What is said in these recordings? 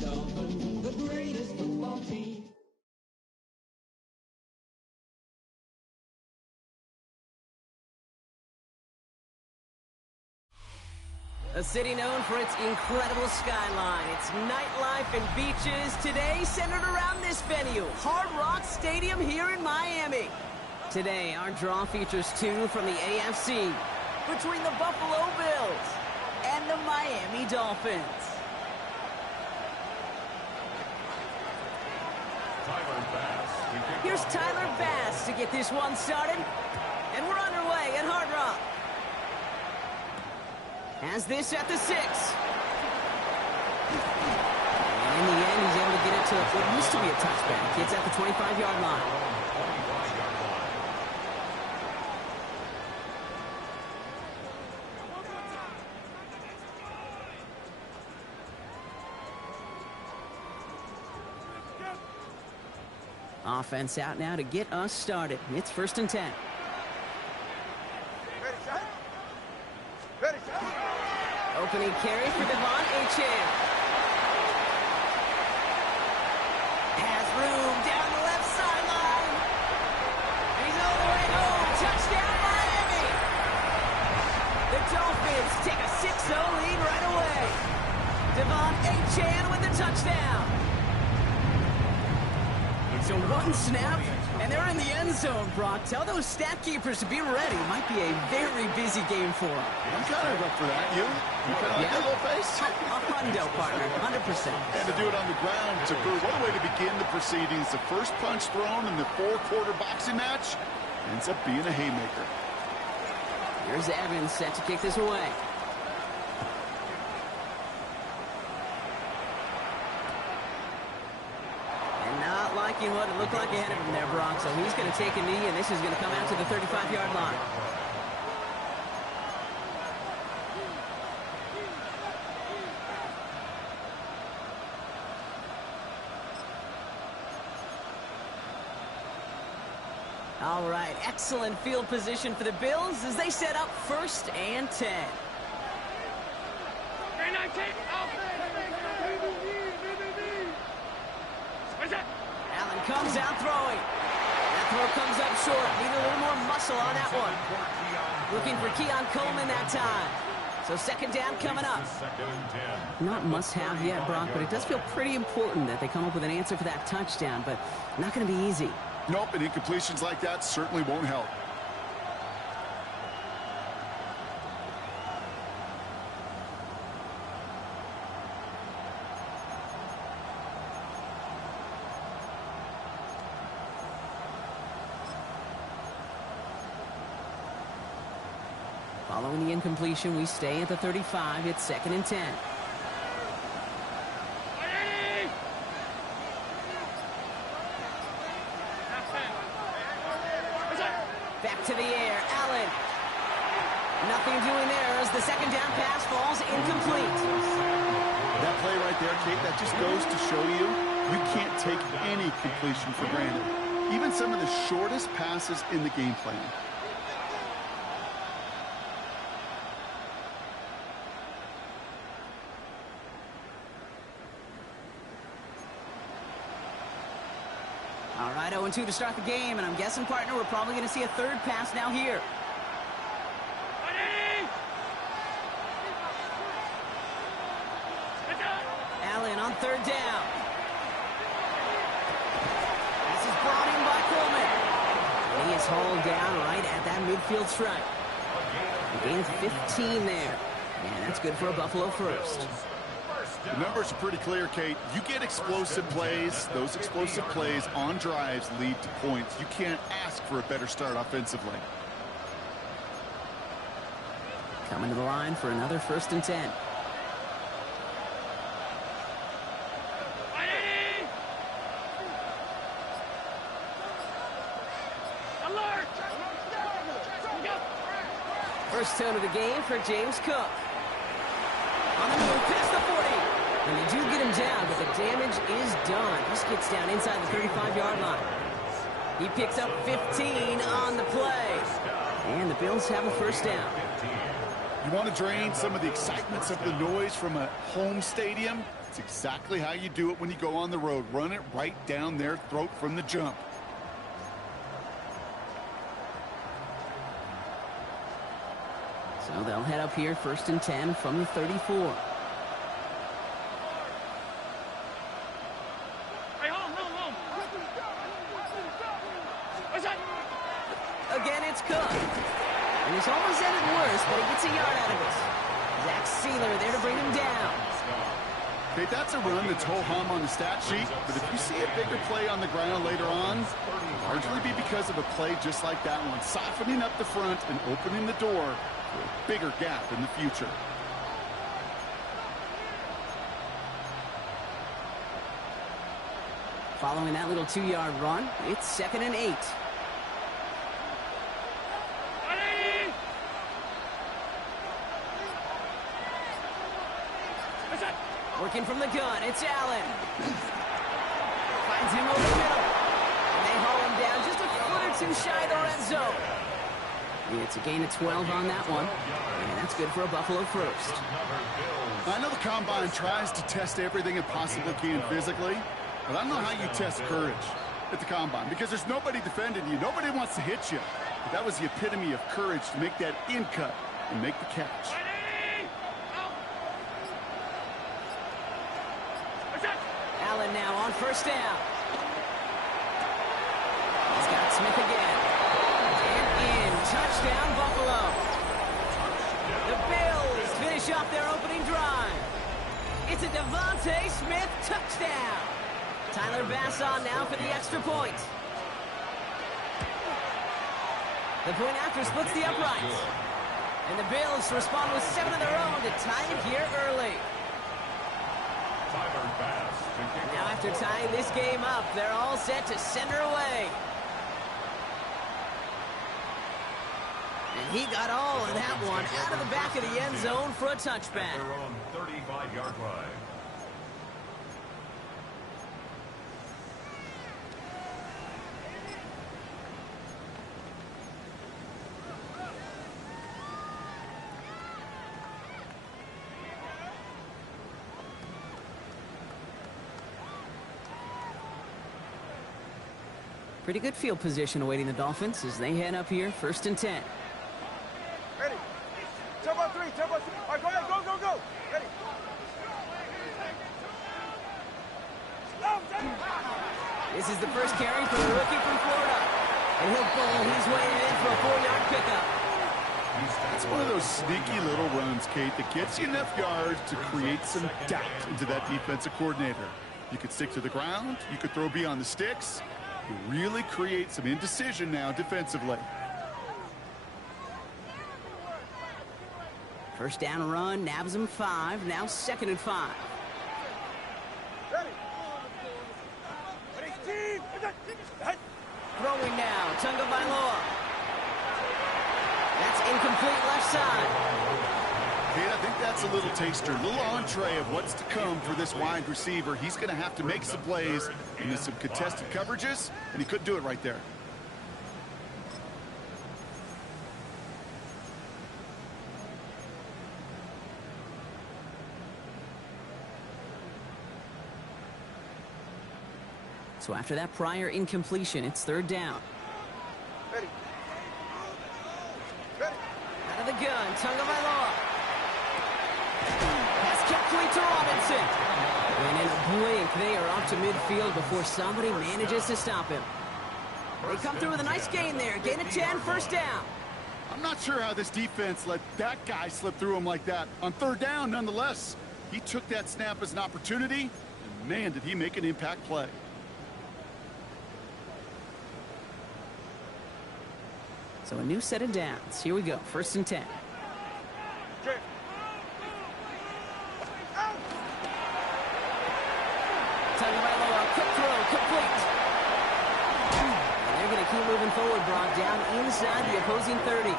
Dolphins, the greatest football team. A city known for its incredible skyline, its nightlife and beaches, today centered around this venue, Hard Rock Stadium here in Miami. Today, our draw features two from the AFC, between the Buffalo Bills and the Miami Dolphins. Here's Tyler Bass to get this one started, and we're underway at Hard Rock. Has this at the 6. And in the end, he's able to get it to what used to be a touchback. It's at the 25-yard line. Offense out now to get us started. It's 1st and 10. Opening carry for Devon Achane. Has room down the left sideline. He's all the way home. Touchdown, Miami. The Dolphins take a 6-0 lead right away. Devon Achane with the touchdown. So one snap, and they're in the end zone, Brock. Tell those stat keepers to be ready. Might be a very busy game for them. I'm kind of up for that. You kind of like that little face? A hundo, partner, 100%. And to do it on the ground, to prove what a way to begin the proceedings. The first punch thrown in the 4-quarter boxing match ends up being a haymaker. Here's Evans set to kick this away. Liking what it looked like ahead of him there, Brock. So he's going to take a knee, and this is going to come out to the 35-yard line. All right, excellent field position for the Bills as they set up 1st and 10. Allen comes out throwing. That throw comes up short. Need a little more muscle on that one. Looking for Keon Coleman that time. So 2nd down coming up. Not must-have yet, Brock, but it does feel pretty important that they come up with an answer for that touchdown, but not going to be easy. Nope, and incompletions like that certainly won't help. Following the incompletion, we stay at the 35. It's 2nd and 10. Back to the air. Allen. Nothing doing there as the 2nd down pass falls incomplete. That play right there, Kate, that just goes to show you can't take any completion for granted. Even some of the shortest passes in the game plan. All right, 0-2 to start the game, and I'm guessing, partner, we're probably going to see a 3rd pass now here. Allen on 3rd down. This is brought in by Coleman. And he is hauled down right at that midfield stripe. Gain of 15 there. And that's good for a Buffalo first. The numbers are pretty clear, Kate. You get explosive plays. Those explosive plays on drives lead to points. You can't ask for a better start offensively. Coming to the line for another 1st and 10. First tone of the game for James Cook. On the move, past the 40. And they do get him down, but the damage is done. This gets down inside the 35-yard line. He picks up 15 on the play. And the Bills have a 1st down. You want to drain some of the excitement, some of the noise from a home stadium? It's exactly how you do it when you go on the road. Run it right down their throat from the jump. So they'll head up here, 1st and 10 from the 34. Again, it's Cook. And he's almost ended worse, but he gets a yard out of it. Zach Sealer there to bring him down. Okay, that's a run that's ho-hum on the stat sheet, but if you see a bigger play on the ground later on, it'll largely be because of a play just like that one, softening up the front and opening the door for a bigger gap in the future. Following that little 2-yard run, it's 2nd and 8. Working from the gun, it's Allen. Finds him over the middle. And they haul him down just a foot or two shy of the red zone. Yeah, it's a gain of 12 on that one. And that's good for a Buffalo first. I know the Combine tries to test everything it possibly can physically, but I don't know how you test courage at the Combine because there's nobody defending you. Nobody wants to hit you. But that was the epitome of courage to make that in cut and make the catch. Allen now on 1st down. He's got Smith again. And in. Touchdown, Buffalo. The Bills finish off their opening drive. It's a Devontae Smith touchdown. Tyler Bass on now for the extra point. The point after splits the uprights. And the Bills respond with 7 of their own to tie it here early. And now after tying this game up, they're all set to send her away. And he got all of that one out of the back of the end zone for a touchback. Their own 35-yard line. Pretty good field position awaiting the Dolphins as they head up here, 1st and 10. Ready. Turbo 3, turbo 3. All right, go ahead, go, go, go. Ready. This is the first carry for the rookie from Florida. And he'll bowl his way in for a 4-yard pickup. It's one of those sneaky little runs, Kate, that gets you enough yards to create some doubt into that defensive coordinator. You could stick to the ground. You could throw beyond the sticks. You really create some indecision now defensively. 1st down run, nabs him 5. Now 2nd and 5. Ready. Ready, team. Throwing now, Tagovailoa. That's incomplete left side. Kate, I think that's a little taster, a little entree of what's to come for this wide receiver. He's going to have to make some plays into some contested coverages, and he couldn't do it right there. So after that prior incompletion, it's 3rd down. Ready. Ready. Out of the gun, Tagovailoa. Pass complete to Robinson. And in a blink, they are off to midfield before somebody manages to stop him. They come through with a nice gain there. Gain of 10, 1st down. I'm not sure how this defense let that guy slip through him like that. On 3rd down, nonetheless, he took that snap as an opportunity, and man, did he make an impact play. So a new set of downs. Here we go, 1st and 10. Okay. Tagovailoa, quick throw, complete. And they're going to keep moving forward, brought down inside the opposing 30.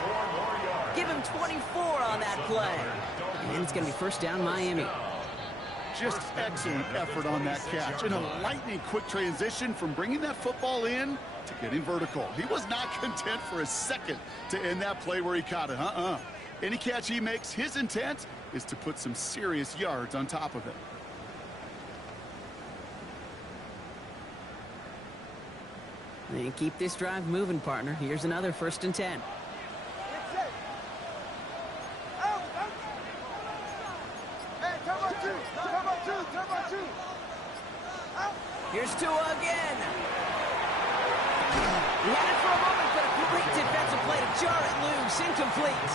Give him 24 on that play. And it's going to be 1st down, Miami. Just excellent effort on that catch. And a lightning quick transition from bringing that football in to getting vertical. He was not content for a second to end that play where he caught it. Any catch he makes, his intent is to put some serious yards on top of it. And keep this drive moving, partner. Here's another 1st and 10. Here's Tua again. He had it for a moment, but a great defensive play to jar it loose. Incomplete.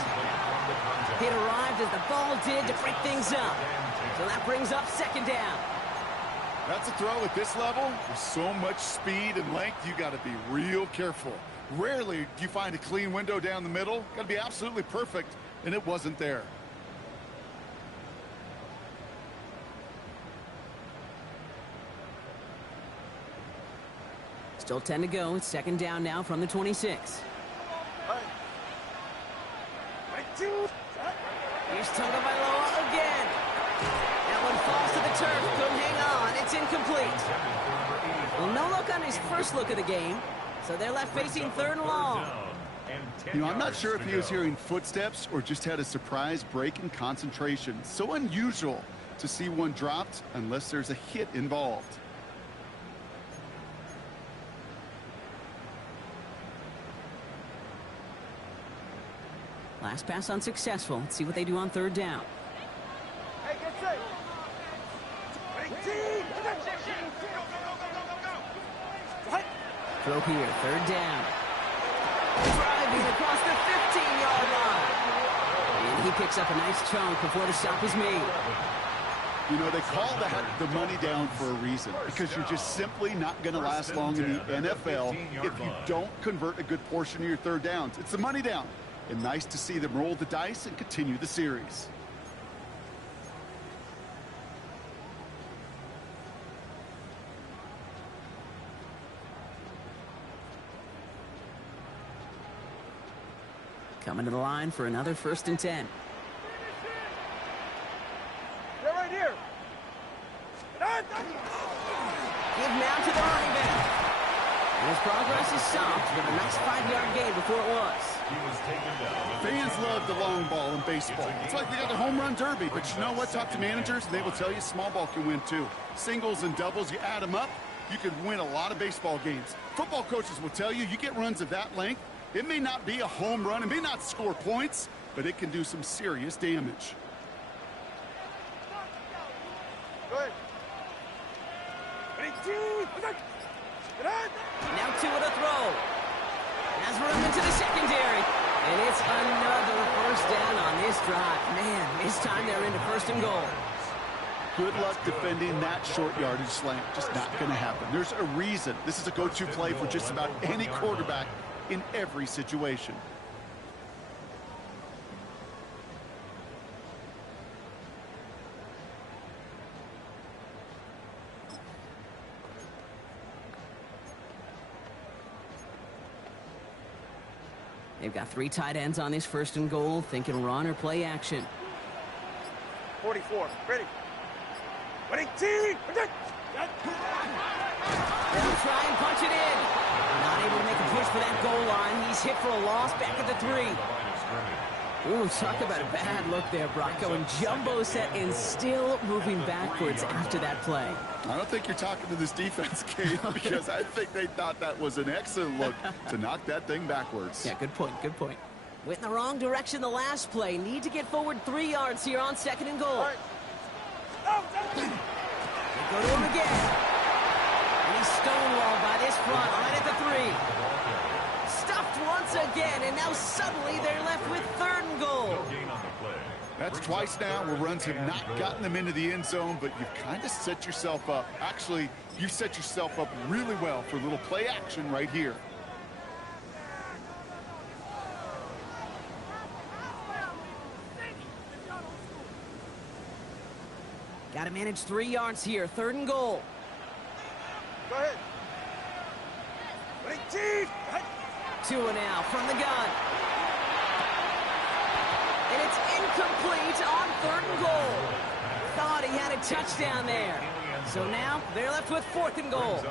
It arrived as the ball did to break things up. So that brings up 2nd down. That's a throw at this level. With so much speed and length, you got to be real careful. Rarely do you find a clean window down the middle. Got to be absolutely perfect, and it wasn't there. Still 10 to go. It's 2nd down now from the 26. Here's Tagovailoa again. That one falls to the turf. Couldn't hang on. It's incomplete. Well, no look on his first look of the game. So they're left facing 3rd and long. You know, I'm not sure if he was hearing footsteps or just had a surprise break in concentration. So unusual to see one dropped unless there's a hit involved. Last pass unsuccessful. Let's see what they do on 3rd down. Hey, get set. Throw here, 3rd down. Driving across the 15-yard line. And he picks up a nice chunk before the stop is made. You know, they call that the money down for a reason, because you're just simply not going to last long in the NFL if you don't convert a good portion of your 3rd downs. It's the money down. And nice to see them roll the dice and continue the series. Coming to the line for another 1st and 10. They're right here. Give now to the running back. And his progress is stopped with a nice 5-yard gain before it was. Fans love the long ball in baseball. It's like they got the home run derby. But you know what? Talk to managers, and they will tell you small ball can win too. Singles and doubles, you add them up, you can win a lot of baseball games. Football coaches will tell you, you get runs of that length, it may not be a home run, it may not score points, but it can do some serious damage. Go ahead. Now 2 at a throw. Has room into the secondary. And it's another 1st down on this drive. Man, this time they're into 1st and goal. Good luck defending that short yardage slant. Just not going to happen. There's a reason. This is a go-to play for just about any quarterback in every situation. They've got 3 tight ends on this 1st and goal, thinking run or play action. 44. Ready. Ready, team. They'll try and punch it in. Not able to make a push for that goal line. He's hit for a loss back at the 3. Ooh, talk about a bad look there, Brock. Going jumbo set and still moving backwards after that play. I don't think you're talking to this defense, Kate, because I think they thought that was an excellent look to knock that thing backwards. Yeah, good point, good point. Went in the wrong direction the last play. Need to get forward 3 yards here on 2nd and goal. Right. They go to him again. And he's stonewalled by this front right at the 3. Stuffed once again, and now suddenly they're left with 3rd and goal. That's twice now where runs have not gotten them into the end zone, but you've kind of set yourself up. Actually, you set yourself up really well for a little play action right here. Got to manage 3 yards here. 3rd and goal. Go ahead. Ready, team. Tua now from the gun. And it's incomplete on 3rd and goal. thought he had a touchdown there. So now they're left with 4th and goal.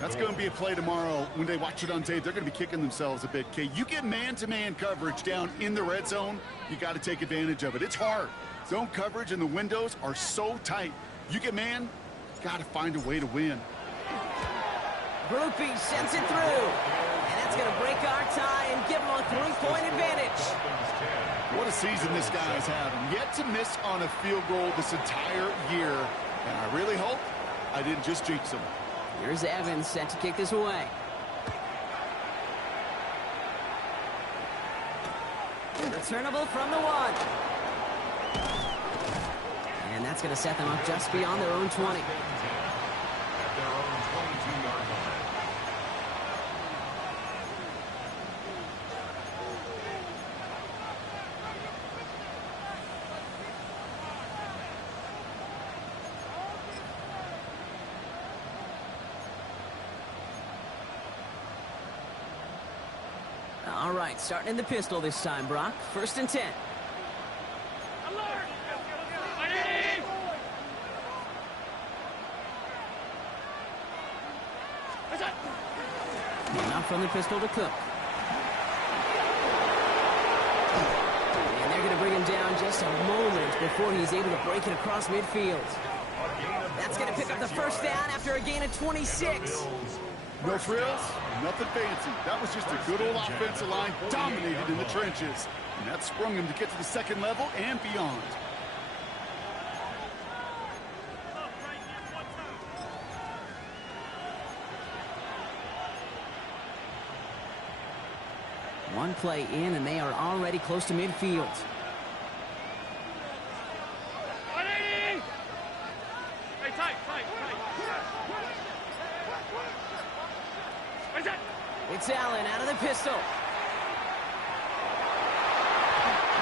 That's going to be a play tomorrow. When they watch it on tape, they're going to be kicking themselves a bit, Kay. You get man-to-man coverage down in the red zone, you got to take advantage of it. It's hard. Zone coverage and the windows are so tight. You get man, got to find a way to win. Groupie sends it through. And that's going to break our tie and give them a 3-point advantage. What a season this guy's having. Yet to miss on a field goal this entire year. And I really hope I didn't just jinx him. Here's Evans set to kick this away. Returnable from the 1. And that's going to set them up just beyond their own 20. At their own 22-yard line. All right, starting in the pistol this time, Brock. 1st and 10. Not from the pistol to Cook. And they're going to bring him down just a moment before he's able to break it across midfield. That's going to pick up the 1st down after a gain of 26. No frills, nothing fancy. That was just a good old offensive line dominated in the trenches. And that sprung him to get to the 2nd level and beyond. One play in, and they are already close to midfield. It's Allen out of the pistol.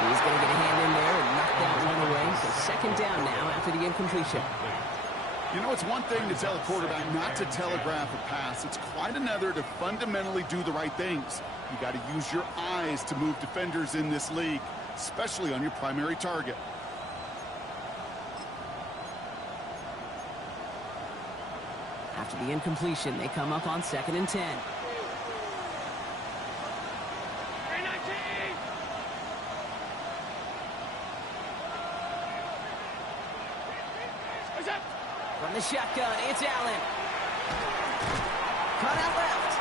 He's going to get a hand in there and knock that one away. So 2nd down now after the incompletion. You know, it's one thing to tell a quarterback not to telegraph a pass. It's quite another to fundamentally do the right things. You got to use your eyes to move defenders in this league, especially on your primary target. After the incompletion, they come up on 2nd and 10. From the shotgun, it's Allen. Cut out left.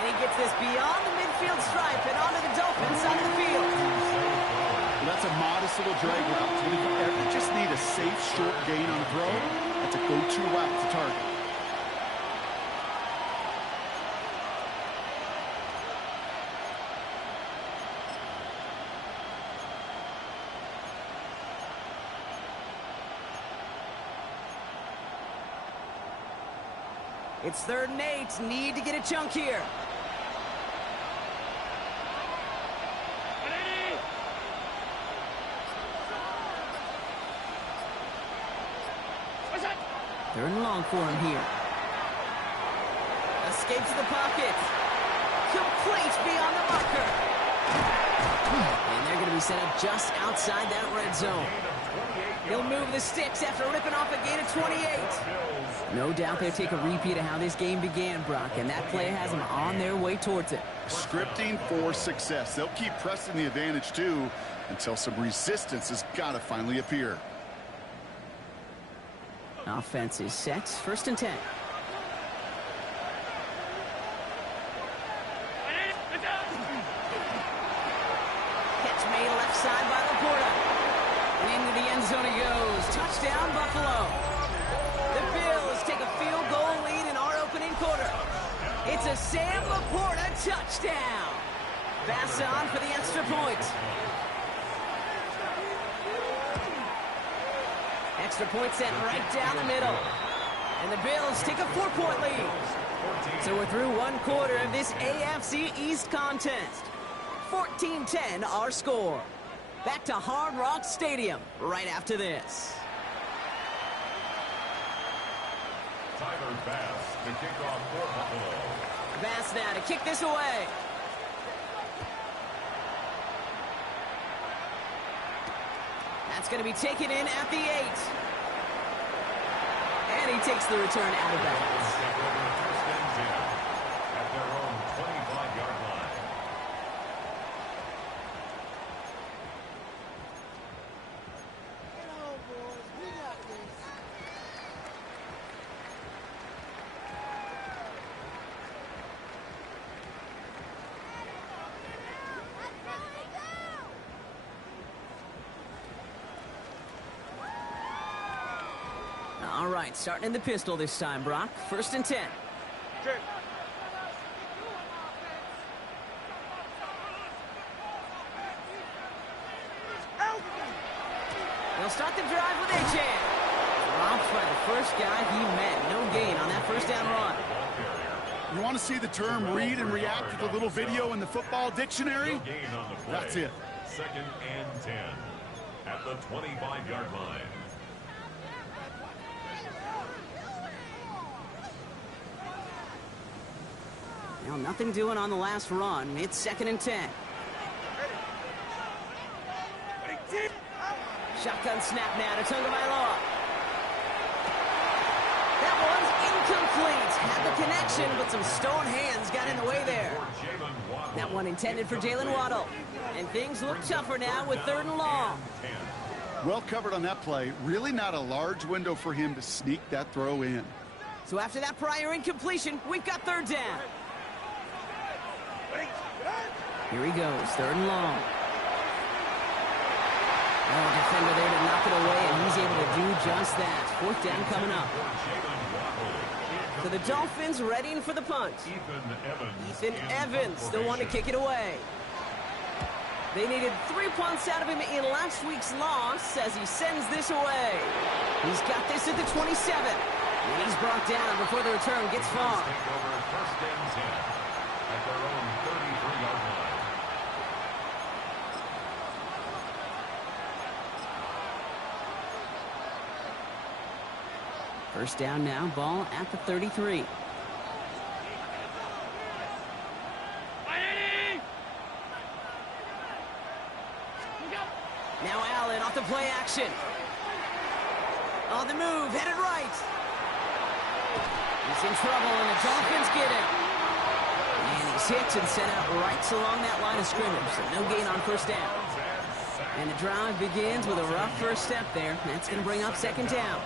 And he gets this beyond the midfield stripe and onto the Dolphins side of the field. Well, that's a modest little drag route. When you ever just need a safe, short gain on a throw, that's a go-to route to target. It's 3rd and 8. Need to get a chunk here. Third and long for him here. Escapes the pocket. Complete beyond the marker. And they're going to be set up just outside that red zone. He'll move the sticks after ripping off a gain of 28. No doubt they'll take a repeat of how this game began, Brock, and that play has them on their way towards it. Scripting for success. They'll keep pressing the advantage, too, until some resistance has got to finally appear. Offense is set. 1st and 10. Catch made left side by Laporta. Into the end zone he goes. Touchdown, Buffalo. The Bills take a field goal lead in our opening quarter. It's a Sam Laporta touchdown. Pass on for the extra point. Extra point sent right down the middle. And the Bills take a 4-point lead. So we're through 1 quarter of this AFC East contest. 14-10 our score. Back to Hard Rock Stadium right after this. Tyler Bass to kick off for Buffalo. Bass now to kick this away. That's going to be taken in at the 8. And he takes the return out of bounds. At their own 25-yard line. All right, starting in the pistol this time, Brock. 1st and 10. Check. They'll start the drive with a chance. Dropped by the first guy he met. No gain on that 1st down run. You want to see the term read and react with a little video in the football dictionary? Gain on the play. That's it. 2nd and 10 at the 25-yard line. Well, nothing doing on the last run. It's 2nd and 10. Shotgun snap now to Tagovailoa. That one's incomplete. Had the connection, but some stone hands got in the way there. That one intended for Jalen Waddle. And things look tougher now with 3rd and long. Well covered on that play. Really not a large window for him to sneak that throw in. So after that prior incompletion, we've got 3rd down. Here he goes, 3rd and long. Oh, defender there to knock it away, and he's able to do just that. 4th down coming up. So the Dolphins readying for the punt. Ethan Evans, the one to kick it away. They needed 3 punts out of him in last week's loss as he sends this away. He's got this at the 27. And he's brought down before the return gets far. Take over 1st and 10 at their own 33-yard line. First down now, ball at the 33. Now Allen off the play action. On the move, headed right. He's in trouble, and the Dolphins get him. And he's hit and sent out right along that line of scrimmage, so no gain on 1st down. And the drive begins with a rough first step there. That's going to bring up 2nd down.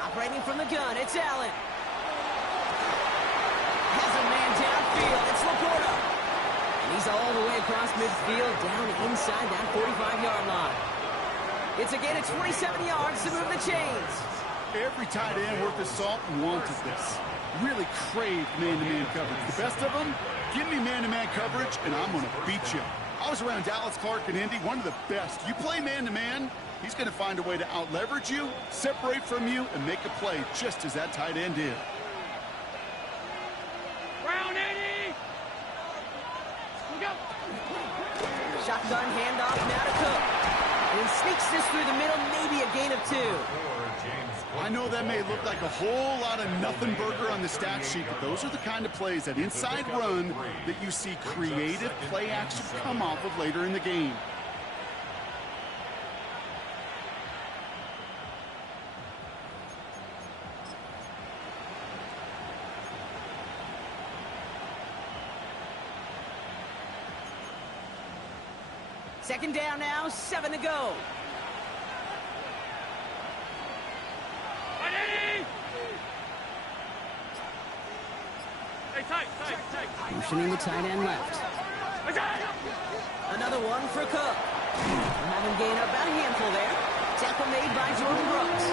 Operating from the gun, it's Allen. Has a man downfield, it's Laporta. And he's all the way across midfield, down inside that 45-yard line. It's a gain of 27 yards to move the chains. Every tight end worth his salt wanted this. Really craved man-to-man coverage. The best of them, give me man-to-man coverage, and I'm going to beat you. I was around Dallas Clark and Indy, one of the best. You play man-to-man, he's going to find a way to out-leverage you, separate from you, and make a play just as that tight end did. Round 80! Go! Shotgun handoff now to Cook. And he sneaks this through the middle, maybe a gain of 2. I know that may look like a whole lot of nothing burger on the stat sheet, but those are the kind of plays, that inside run, that you see creative play action come off of later in the game. Second down now, 7 to go. Motioning the tight end left. Another one for Cook. Having gained about a handful there. Tackle made by Jordan Brooks.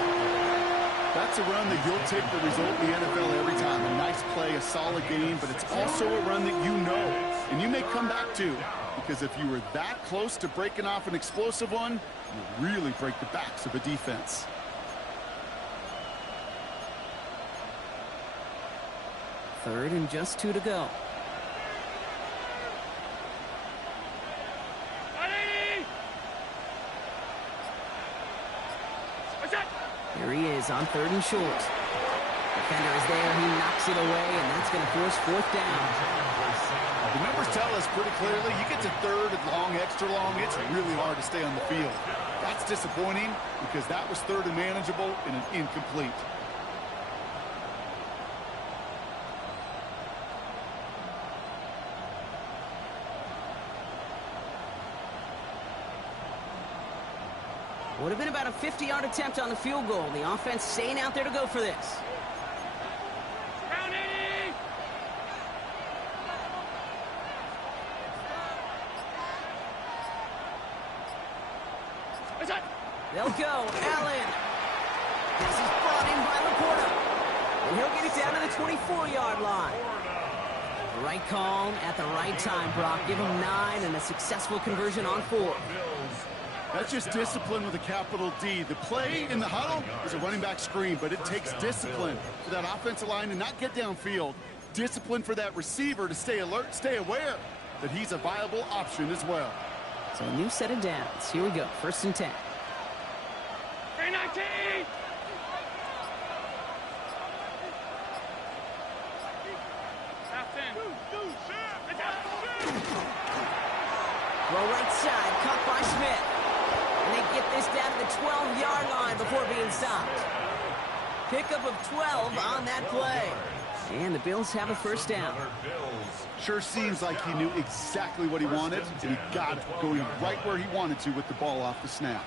That's a run that you'll take the result in the NFL every time. A nice play, a solid game, but it's also a run that you know And you may come back too, because if you were that close to breaking off an explosive one, you really break the backs of a defense. Third and just 2 to go. Here he is on 3rd and short. Defender is there. He knocks it away, and that's going to force 4th down. The numbers tell us pretty clearly, you get to 3rd and long, extra long, it's really hard to stay on the field. That's disappointing because that was 3rd and manageable and an incomplete. Would have been about a 50-yard attempt on the field goal. The offense staying out there to go for this. They'll go. Allen. This is brought in by Laporta. And he'll get it down to the 24-yard line. Right call at the right time, Brock. Give him 9 and a successful conversion on 4. That's just discipline with a capital D. The play in the huddle is a running back screen, but it takes discipline for that offensive line to not get downfield. Discipline for that receiver to stay alert, stay aware that he's a viable option as well. So a new set of downs. Here we go. 1st and 10. 319! Well, right side, caught by Smith. And they get this down to the 12-yard line before being stopped. Pickup of 12 on that play. And the Bills have a 1st down. Sure seems like he knew exactly what he wanted, and he got it, going right where he wanted to with the ball off the snap.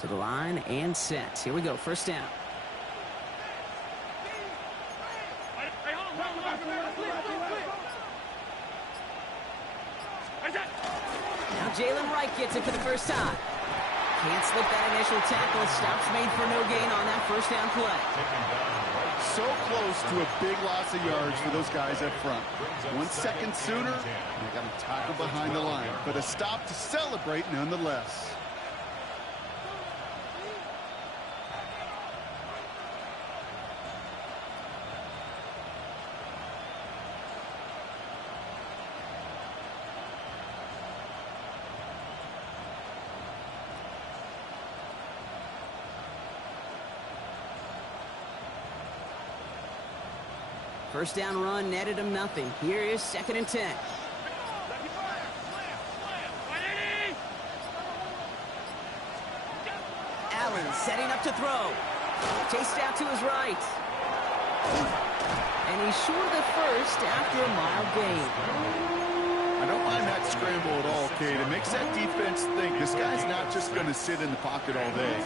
To the line and set. Here we go. 1st down. Now Jalen Wright gets it for the first time. Can't slip that initial tackle. Stops made for no gain on that 1st down play. So close to a big loss of yards for those guys up front. 1 second sooner, they got a tackle behind the line. But a stop to celebrate nonetheless. First down run netted him nothing. Here is 2nd and 10. Allen setting up to throw. Chased out to his right. And he's short of the first after a mild gain. I don't mind that scramble at all, Kate. It makes that defense think this guy's not just going to sit in the pocket all day.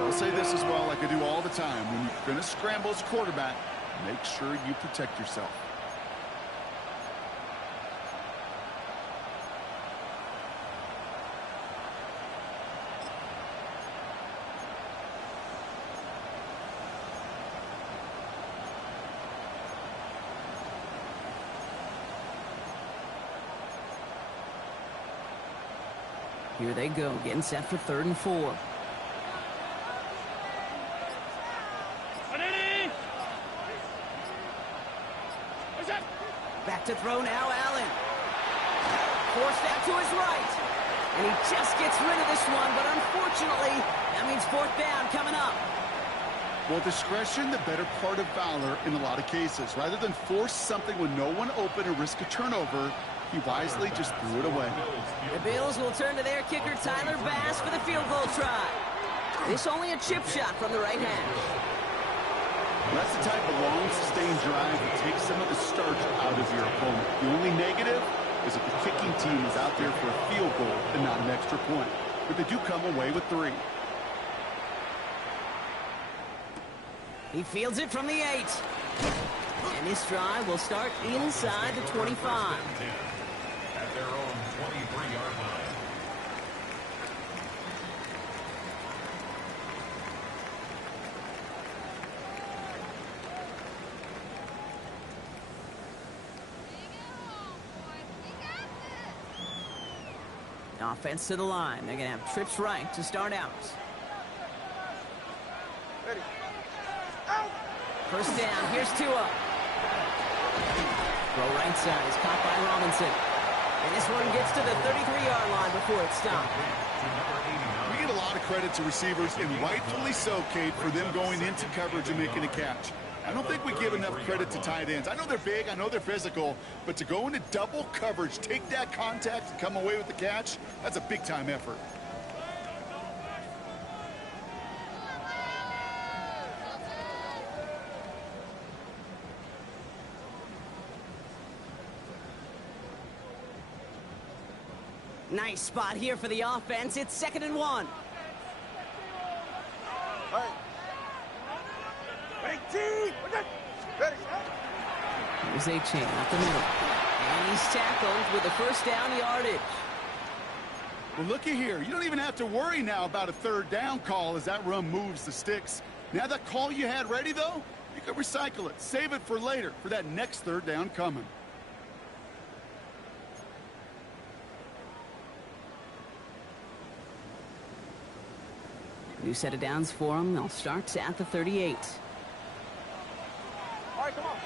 I'll say this as well, like I do all the time. When you're going to scramble as a quarterback, make sure you protect yourself. Here they go, getting set for 3rd and 4. Back to throw now, Allen. Forced out to his right. And he just gets rid of this one, but unfortunately, that means 4th down coming up. Well, discretion, the better part of valor in a lot of cases. Rather than force something when no one open and risk a turnover, he wisely just threw it away. The Bills will turn to their kicker, Tyler Bass, for the field goal try. This only a chip shot from the right hash. That's the type of long, sustained drive that takes some of the starch out of your opponent. The only negative is that the kicking team is out there for a field goal and not an extra point. But they do come away with 3. He fields it from the 8. And this drive will start inside the 25. At their own 23-yard line. Offense to the line. They're going to have trips right to start out. Ready. Out. First down. Here's Tua. Throw right side is caught by Robinson. And this one gets to the 33-yard line before it's stopped. We get a lot of credit to receivers, and rightfully so, Kate, for them going into coverage and making a catch. I don't think we give enough credit to tight ends. I know they're big, I know they're physical, but to go into double coverage, take that contact, and come away with the catch, that's a big-time effort. Nice spot here for the offense. It's 2nd and 1. All right. Ready, T. Ready. Here's A-Chain up the middle. And he's tackled with the first down yardage. Well, looky here. You don't even have to worry now about a third down call as that run moves the sticks. Now that call you had ready, though, you can recycle it. Save it for later, for that next third down coming. New set of downs for them. They'll start at the 38. All right, come on.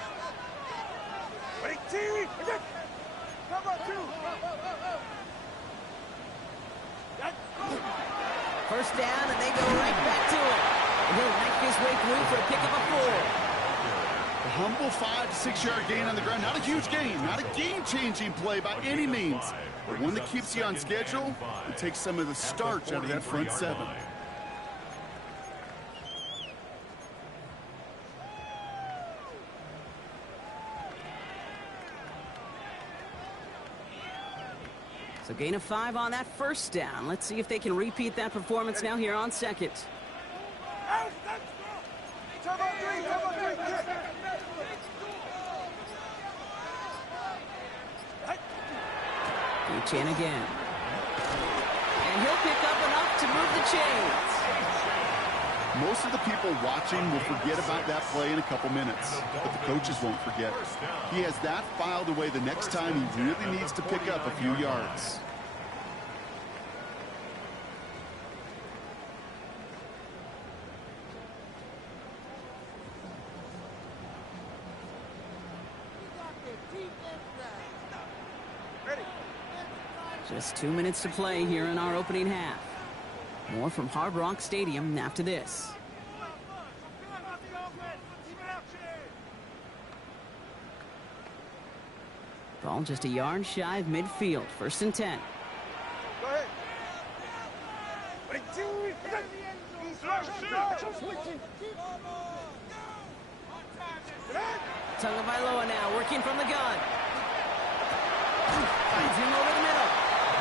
Ready, T. Come on, 2. First down, and they go right back to it. And he'll make his way through for a pickup of 4. A humble 5 to 6 yard gain on the ground. Not a huge gain, not a game-changing play by any means, but one that keeps you on schedule and takes some of the starch out of that front 7. So gain of 5 on that first down. Let's see if they can repeat that performance now here on 2nd. Out. Turbo 3. Turbo 3. A-Chain again. And he'll pick up enough to move the chains. Most of the people watching will forget about that play in a couple minutes, but the coaches won't forget. He has that filed away the next time he really needs to pick up a few yards. Just 2 minutes to play here in our opening half. More from Hard Rock Stadium after this. Ball just a yard shy of midfield. 1st and 10. Go ahead. Ready, T. Tagovailoa now working from the gun. Finds him over the middle.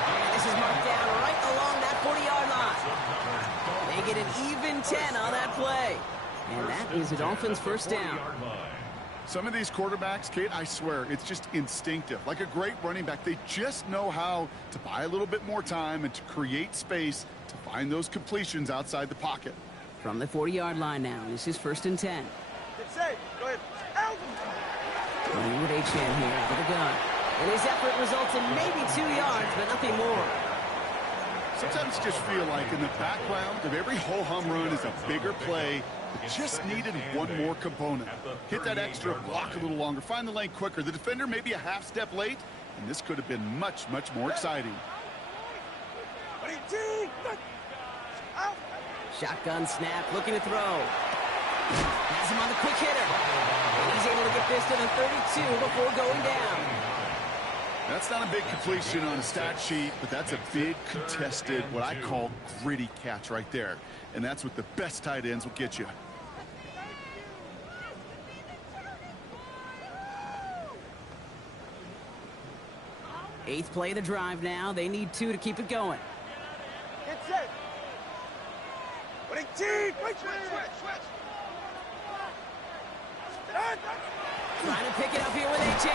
And this is marked down right along that 40-yard line. They get an even 10 on that play. And that is the Dolphins' first down. Some of these quarterbacks, Kate, I swear, it's just instinctive. Like a great running back, they just know how to buy a little bit more time and to create space to find those completions outside the pocket. From the 40-yard line now, this is 1st and 10. Get safe. Go ahead. Out. Playing with H.N. here out of the gun. And his effort results in maybe 2 yards, but nothing more. Sometimes you just feel like in the background of every ho-hum run is a bigger play that just needed one more component. Hit that extra, block a little longer, find the lane quicker. The defender maybe a half step late, and this could have been much, much more exciting. Ready, T. Out. Shotgun snap, looking to throw. Has him on the quick hitter. And he's able to get this to the 32 before going down. That's not a big completion on a stat sheet, but that's a big contested, what I call gritty catch right there. And that's what the best tight ends will get you. Eighth play of the drive now. They need 2 to keep it going. Get set. Ready, T. Switch. Trying to pick it up here with A-Chain.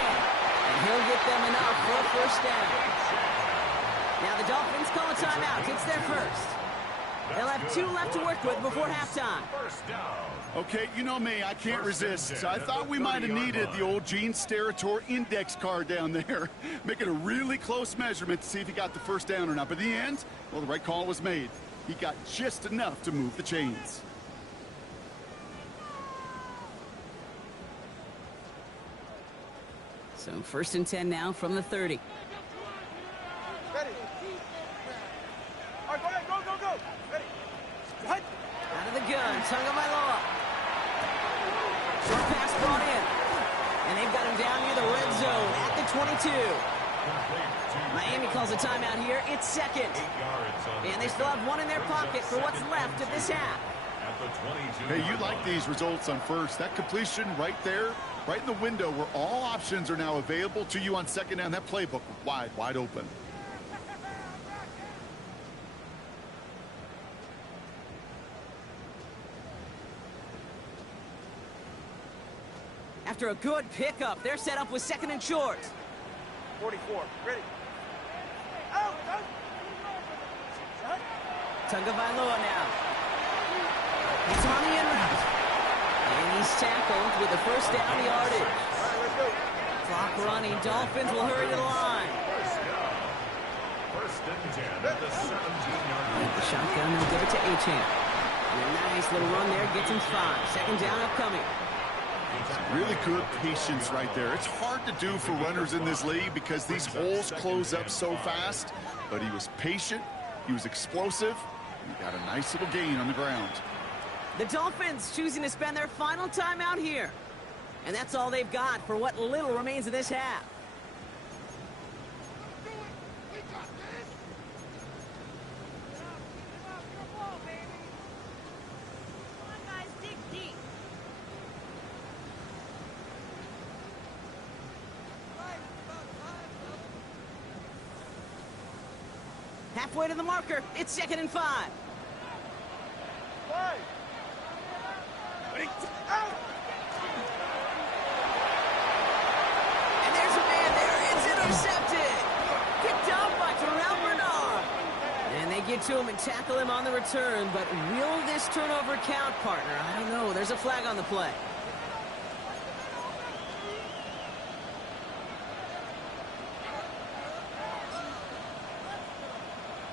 And he'll get them enough for a first down. Now the Dolphins call a timeout. It's their first. They'll have 2 left to work with before halftime. First down. Okay, you know me, I can't resist. I thought we might have needed the old Gene Steratore index card down there. Making a really close measurement to see if he got the first down or not. But in the end, well, the right call was made. He got just enough to move the chains. So 1st and 10 now from the 30. Ready. All right, go ahead. Go. Ready. Hut. Out of the gun, Tagovailoa. Short pass brought in. And they've got him down near the red zone at the 22. Miami calls a timeout here. It's 2nd. 8 yards on And they still have 1 in their pocket for what's left of this half. at the 22. Hey, you like these results on first. That completion right there, right in the window where all options are now available to you on 2nd down. That playbook wide open. After a good pickup, they're set up with 2nd and short. 44. Ready. Out. Tagovailoa now. He's on the in route. And he's tackled with the first down yardage. All right, let's go. Clock running. Dolphins will hurry to the line. First and 10 at the 17-yard line. The shotgun, they'll give it to Achane. And a nice little run there gets him 5. 2nd down upcoming. Really good patience right there. It's hard to do for runners in this league because these holes close up so fast. But he was patient. He was explosive. He got a nice little gain on the ground. The Dolphins choosing to spend their final time out here. And that's all they've got for what little remains of this half. Halfway to the marker. It's 2nd and 5. Five. Ready. Out. And there's a man there. It's intercepted. Picked up by Terrell Bernard. And they get to him and tackle him on the return. But will this turnover count, partner? I don't know. There's a flag on the play.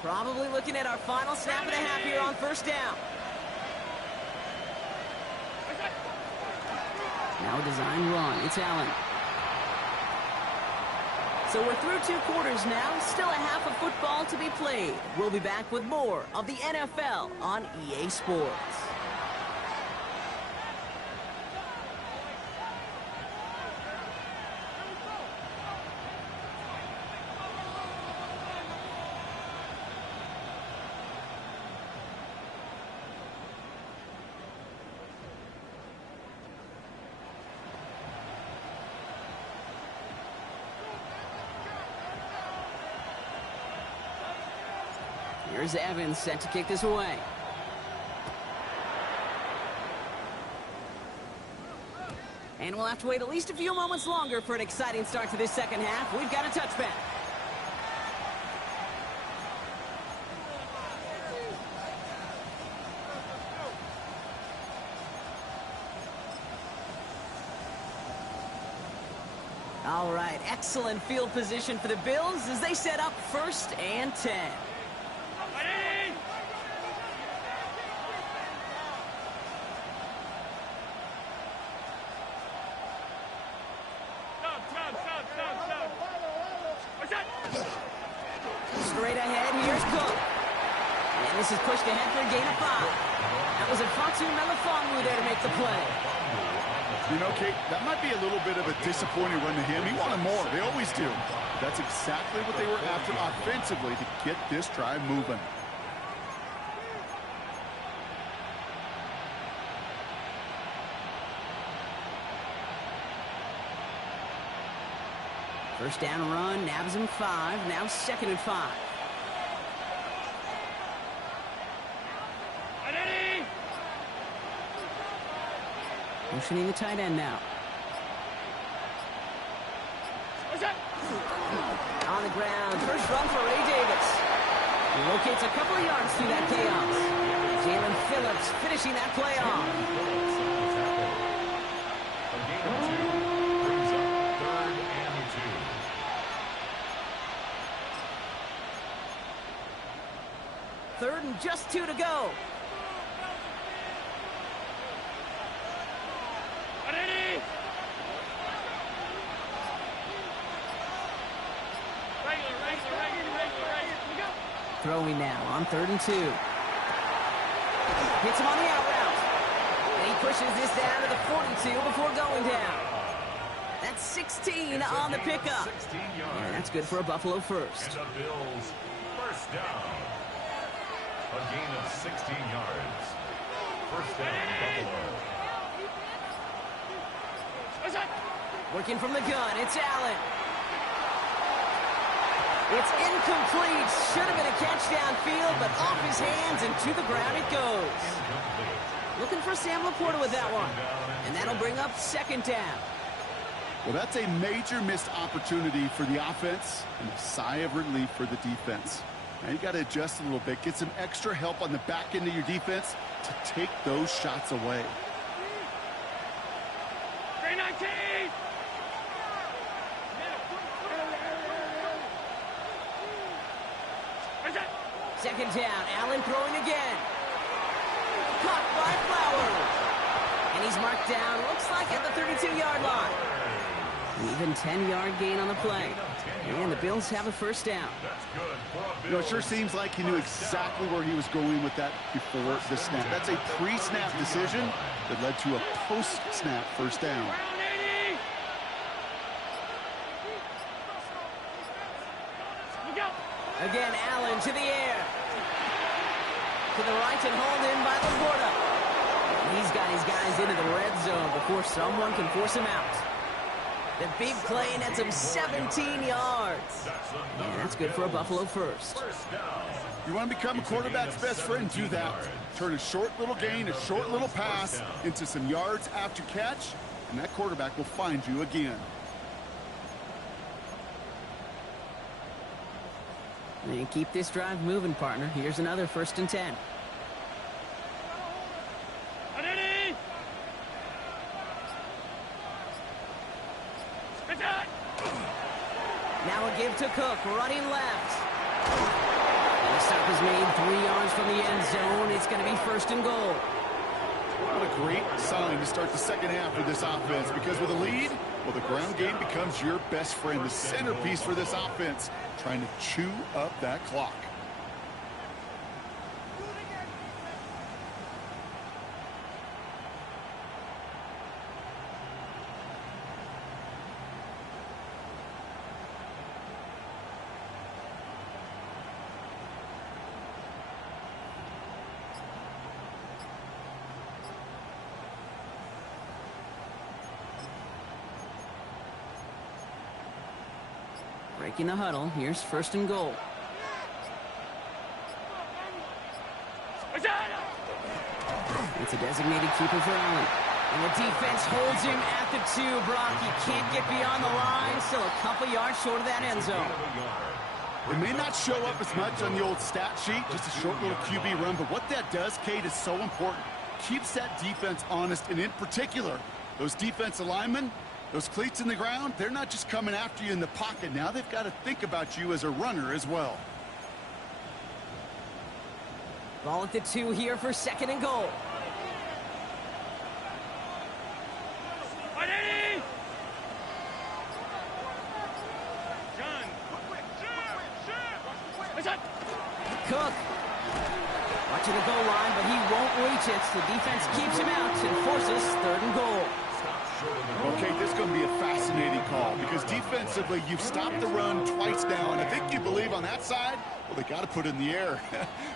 Probably looking at our final snap of the half here on 1st down. Now a design run. It's Allen. So we're through 2 quarters now. Still a half of football to be played. We'll be back with more of the NFL on EA Sports. Here's Evans set to kick this away. And we'll have to wait at least a few moments longer for an exciting start to this 2nd half. We've got a touchback. All right, excellent field position for the Bills as they set up 1st and 10. Straight ahead, here's Cook. And this is pushed ahead for a gain of 5. That was a Fatu Melifonwu there to make the play. You know, Kate, that might be a little bit of a disappointing run to him. He wanted more. They always do. That's exactly what they were after offensively to get this drive moving. First down run, nabs him 5. Now 2nd and 5. Motioning the tight end now. On the ground, first run for Ray Davis. He locates a couple of yards through that chaos. Jalen Phillips finishing that play off. A gain of 2 brings up 3rd and 2. 3rd and just 2 to go. Throwing now on 3rd and 2. Hits him on the out route. And he pushes this down to the 42 before going down. That's 16 on the pickup. 16 yards. And that's good for a Buffalo first. And the Bills first down. A gain of 16 yards. First down, Buffalo. Working from the gun, it's Allen. It's incomplete. Should have been a catch downfield, but off his hands and to the ground it goes. Looking for Sam Laporta with that one. And that'll bring up 2nd down. Well, that's a major missed opportunity for the offense and a sigh of relief for the defense. Now you got to adjust a little bit, get some extra help on the back end of your defense to take those shots away. 319! Second down, Allen throwing again. Caught by Flowers. And he's marked down, looks like at the 32-yard line. An even 10-yard gain on the play. And the Bills have a first down. You know, it sure seems like he knew exactly where he was going with that before the snap. That's a pre-snap decision that led to a post-snap first down. Again, Allen to the air. To the right and hauled in by Laporta. He's got his guys into the red zone before someone can force him out. The big play nets him 17 yards. And that's good for a Buffalo first. You want to become a quarterback's best friend, do that. Turn a short little gain, a short little pass into some yards after catch, and that quarterback will find you again. And keep this drive moving, partner. Here's another 1st and 10. Now a give to Cook, running left. And the stop is made 3 yards from the end zone. It's going to be 1st and goal. What a great sign to start the second half for this offense, because with a lead, well, the ground game becomes your best friend, the centerpiece for this offense, trying to chew up that clock. Breaking the huddle. Here's 1st and goal. It's a designated keeper for Allen. And the defense holds him at the 2. Brock, he can't get beyond the line. Still a couple yards short of that end zone. It may not show up as much on the old stat sheet, just a short little QB run, but what that does, Kate, is so important. Keeps that defense honest, and in particular, those defensive linemen, those cleats in the ground, they're not just coming after you in the pocket. Now they've got to think about you as a runner as well. Ball at the 2 here for 2nd and goal. Cook. Watching the goal line, but he won't reach it. The defense keeps him out and forces 3rd and goal. Okay, this is going to be a fascinating call because defensively, you've stopped the run twice now, and I think you believe on that side, well, they got to put it in the air.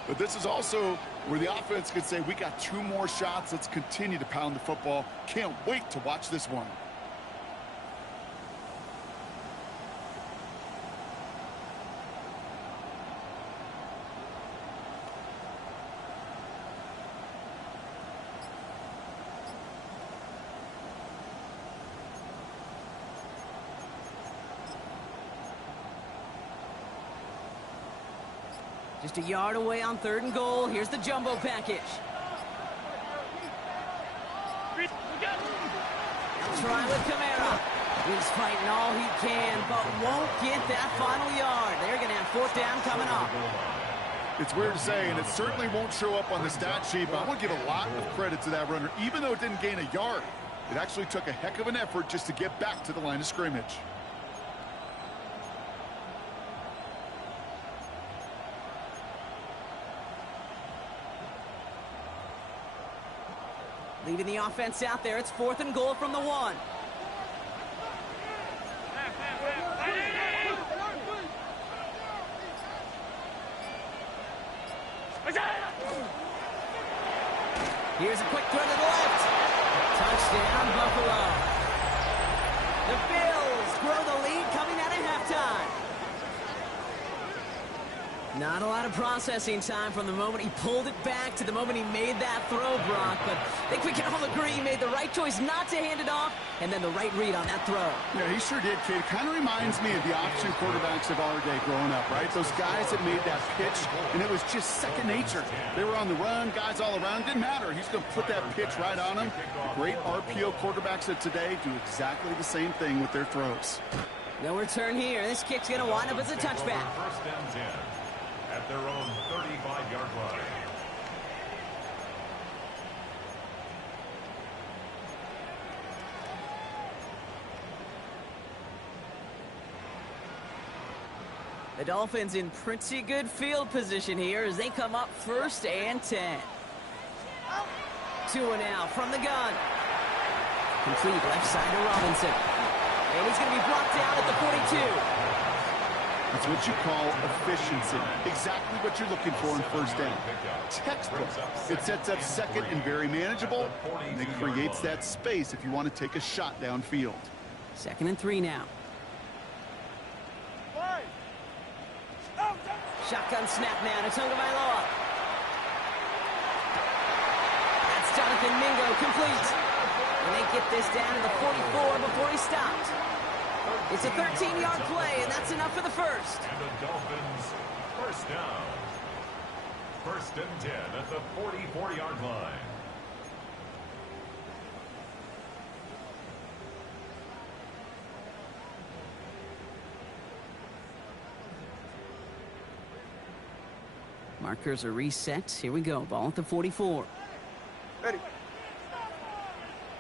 But this is also where the offense could say, we got 2 more shots. Let's continue to pound the football. Can't wait to watch this one. Just a yard away on 3rd and goal. Here's the jumbo package. They'll try with Kamara. He's fighting all he can, but won't get that final yard. They're going to have 4th down coming up. It's weird to say, and it certainly won't show up on the stat sheet, but I want to give a lot of credit to that runner. Even though it didn't gain a yard, it actually took a heck of an effort just to get back to the line of scrimmage. Leaving the offense out there. It's 4th and goal from the 1. Here's a quick throw to the left. Touchdown, Buffalo. The Bills grow the lead coming out of halftime. Not a lot of processing time from the moment he pulled it back to the moment he made that throw, Brock. But I think we can all agree he made the right choice not to hand it off, and then the right read on that throw. Yeah, he sure did, Kate. It kind of reminds me of the option quarterbacks of our day growing up, right? Those guys that made that pitch, and it was just second nature. They were on the run, guys all around. Didn't matter. He's going to put that pitch right on them. The great RPO quarterbacks of today do exactly the same thing with their throws. No return here. This kick's going to wind up as a touchback. 1st and 10 at their own 35-yard line. The Dolphins in pretty good field position here as they come up 1st and 10. 2 and out from the gun. Complete left side to Robinson. And he's going to be brought down at the 42. That's what you call efficiency. Exactly what you're looking for in 1st down. Textbook. It sets up 2nd and very manageable, and it creates that space if you want to take a shot downfield. 2nd and 3 now. Shotgun snap now to Tagovailoa. That's Jonathan Mingo complete. And they get this down to the 44 before he stopped. It's a 13-yard play, and that's enough for the 1st. And the Dolphins 1st down. 1st and 10 at the 44-yard line. Markers are reset. Here we go. Ball at the 44. Ready.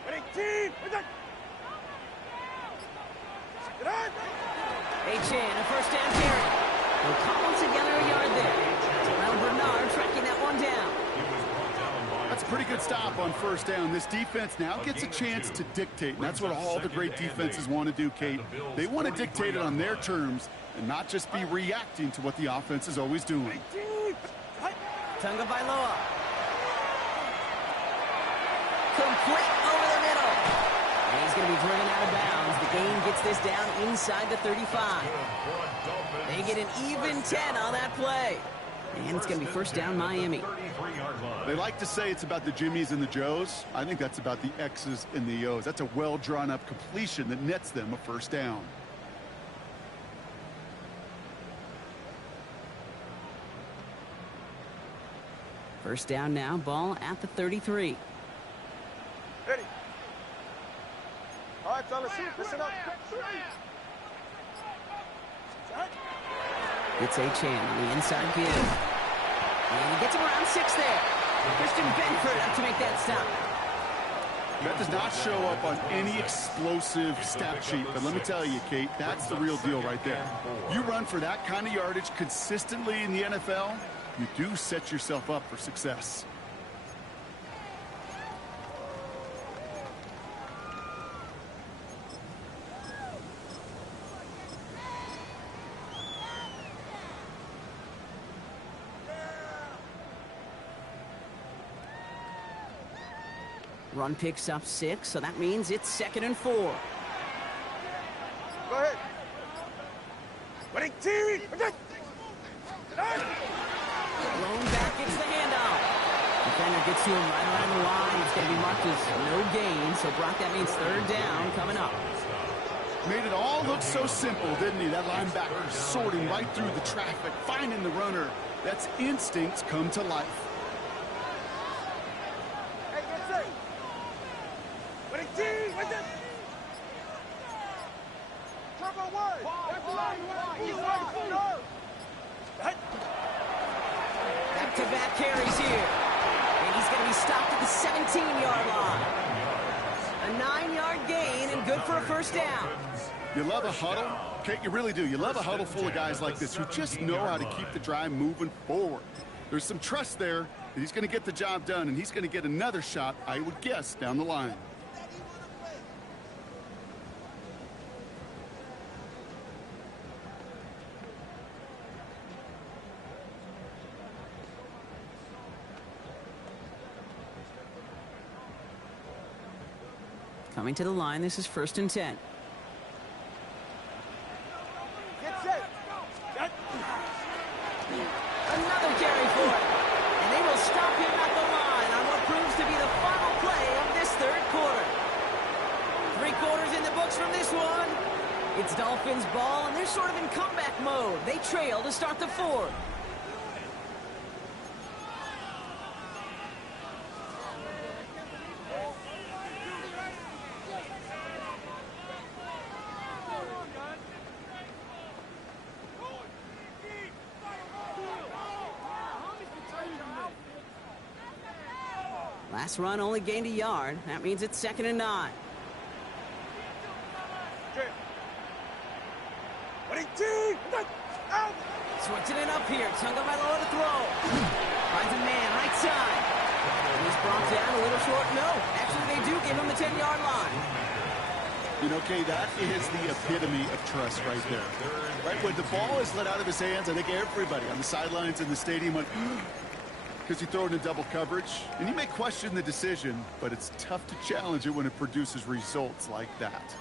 Ready, team. H.N. a 1st down carry. They'll cobble together a yard there. Terrell Bernard tracking that one down. That's a pretty good stop on 1st down. This defense now gets a chance to dictate, and that's what all the great defenses want to do, Kate. They want to dictate it on their terms and not just be reacting to what the offense is always doing. Tagovailoa. Complete over the middle. And he's going to be driven out of bounds. The gain gets this down inside the 35. They get an even 10 on that play. And it's going to be 1st down Miami. They like to say it's about the Jimmies and the Joes. I think that's about the X's and the O's. That's a well-drawn-up completion that nets them a 1st down. First down now, ball at the 33. Ready. All right, fellas, listen up. It's H.N. on the inside give. And he gets him around 6 there. Christian Benford up to make that stop. That does not show up on any explosive stat sheet, but let me tell you, Kate, that's the real deal right there. You run for that kind of yardage consistently in the NFL, you do set yourself up for success. Run picks up 6, so that means it's 2nd and 4. Go ahead. Ready, team. Blown back gets the handoff. Defender gets to him right around the line. It's going to be marked as no gain, so Brock, that means 3rd down coming up. Made it all look so simple, didn't he? That linebacker sorting right through the traffic, finding the runner, That's instincts come to life. Hey, get set. Ready, team, with it. Turbo one. That's the line. Back-to-back carries here. And he's going to be stopped at the 17-yard line. A 9-yard gain and good for a first down. You love a huddle? Kate, you really do. You love a huddle full of guys like this who just know how to keep the drive moving forward. There's some trust there that he's going to get the job done, and he's going to get another shot, I would guess, down the line. Coming to the line, this is 1st and 10. Get set. Another carry for it. And they will stop him at the line on what proves to be the final play of this third quarter. 3 quarters in the books from this one. It's Dolphins ball, and they're sort of in comeback mode. They trail to start the fourth. Last run only gained a yard. That means it's 2nd and 9. Ready, team, out. Switching it up here. Tagovailoa to throw. Finds a man, right side. And he's brought down a little short. No, actually they do give him the 10-yard line. You know, Kay, that is the epitome of trust right there. Right, when the ball is let out of his hands, I think everybody on the sidelines in the stadium went, because you throw it in double coverage, and you may question the decision, but it's tough to challenge it when it produces results like that.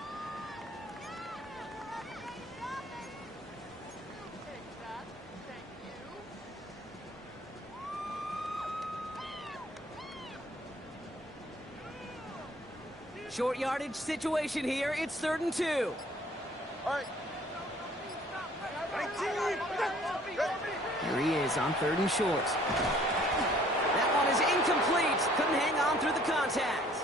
Short yardage situation here. It's 3rd and 2. All right. Ready, team. Here he is on 3rd and short. That one is incomplete. Couldn't hang on through the contact.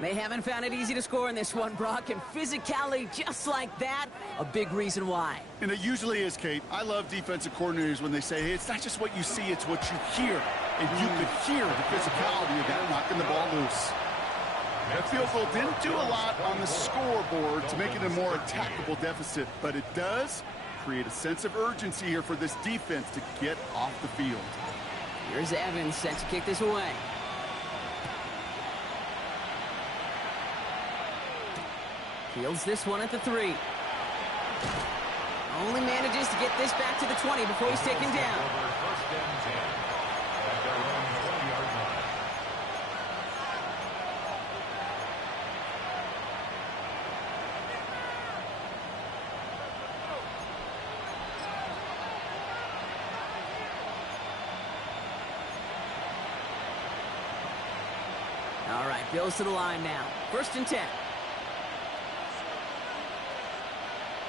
They haven't found it easy to score in this one, Brock, and physicality just like that, a big reason why. And it usually is, Kate. I love defensive coordinators when they say, hey, it's not just what you see, it's what you hear. And you could hear the physicality of that knocking the ball loose. That field goal didn't do a lot on the scoreboard to make it a more attackable deficit, but it does create a sense of urgency here for this defense to get off the field. Here's Evans set to kick this away. Fields this one at the 3. Only manages to get this back to the 20 before he's taken down. All right, goes to the line now. 1st and 10.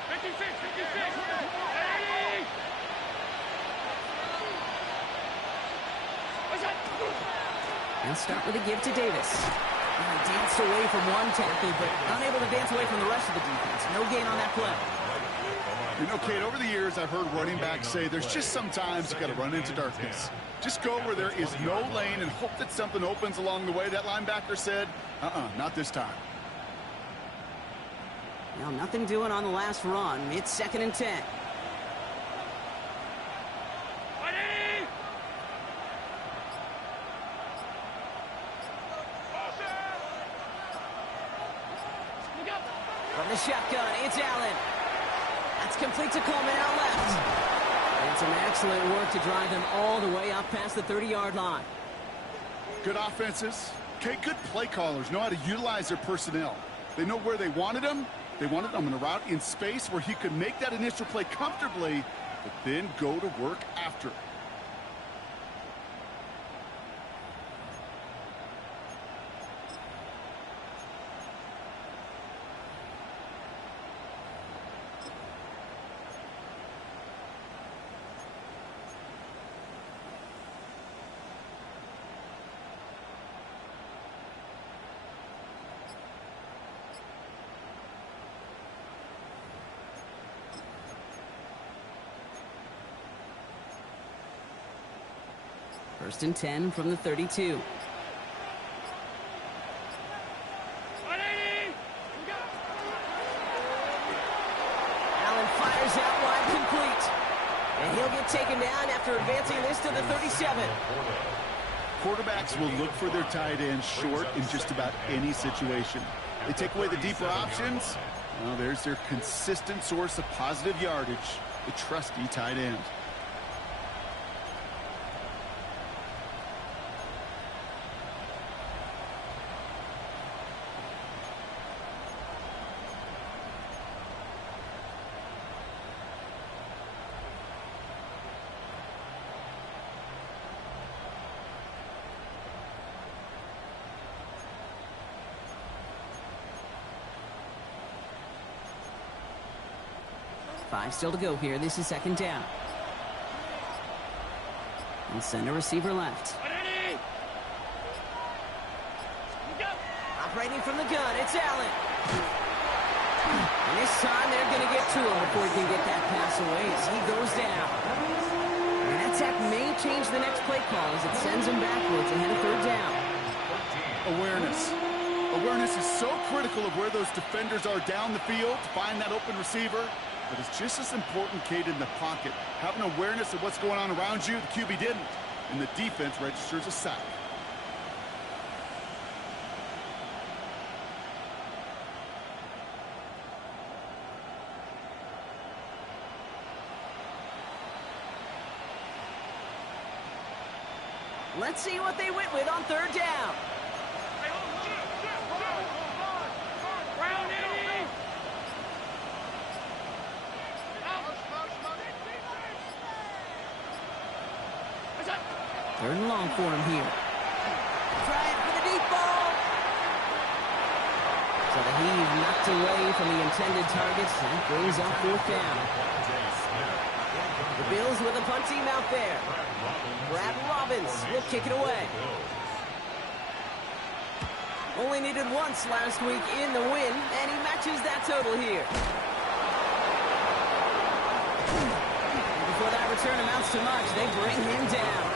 56, 56. They'll start with a give to Davis. And he danced away from one tackle, but unable to dance away from the rest of the defense. No gain on that play. You know, Kate, over the years, I've heard running backs say there's just sometimes you got to run into darkness. Just go where there is no lane and hope that something opens along the way. That linebacker said, not this time. Now, nothing doing on the last run. It's 2nd and 10. From the shotgun, it's Allen. That's complete to Coleman out left. And some excellent work to drive them all the way up past the 30-yard line. Good offenses. Okay, good play callers know how to utilize their personnel. They know where they wanted them. They wanted them in a route in space where he could make that initial play comfortably, but then go to work after. First and 10 from the 32. Allen fires out wide, complete. And he'll get taken down after advancing this to the 37. Quarterbacks will look for their tight ends short in just about any situation. They take away the deeper options. Well, there's their consistent source of positive yardage, the trusty tight end. Five still to go here. This is second down. And center receiver left. Operating from the gun, it's Allen. And this time they're going to get to him before he can get that pass away as he goes down. And that attack may change the next play call as it sends him backwards ahead of third down. Awareness. Awareness is so critical of where those defenders are down the field to find that open receiver. But it's just as important, Kate, in the pocket. Having awareness of what's going on around you, the QB didn't. And the defense registers a sack. Let's see what they went with on third down. Third and long for him here. Trying for the deep ball. So the heave knocked away from the intended targets. That brings up fourth down. The Bills with a punt team out there. Brad Robbins will kick it away. Only needed once last week in the win, and he matches that total here. And before that return amounts to much, they bring him down.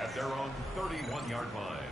At their own 31-yard line.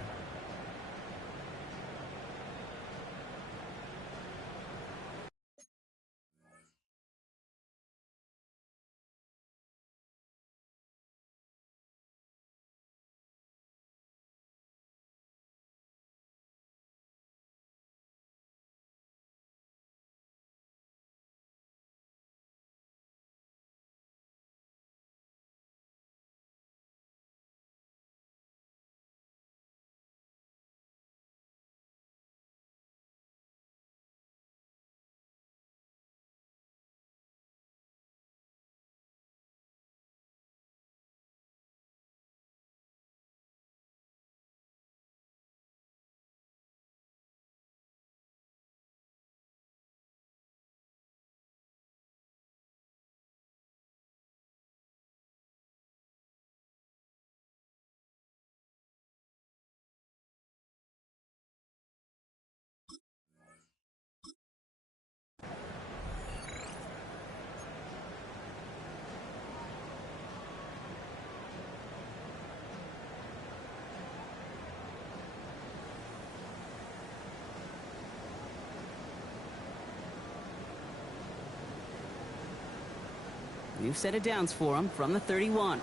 New set of downs for him from the 31.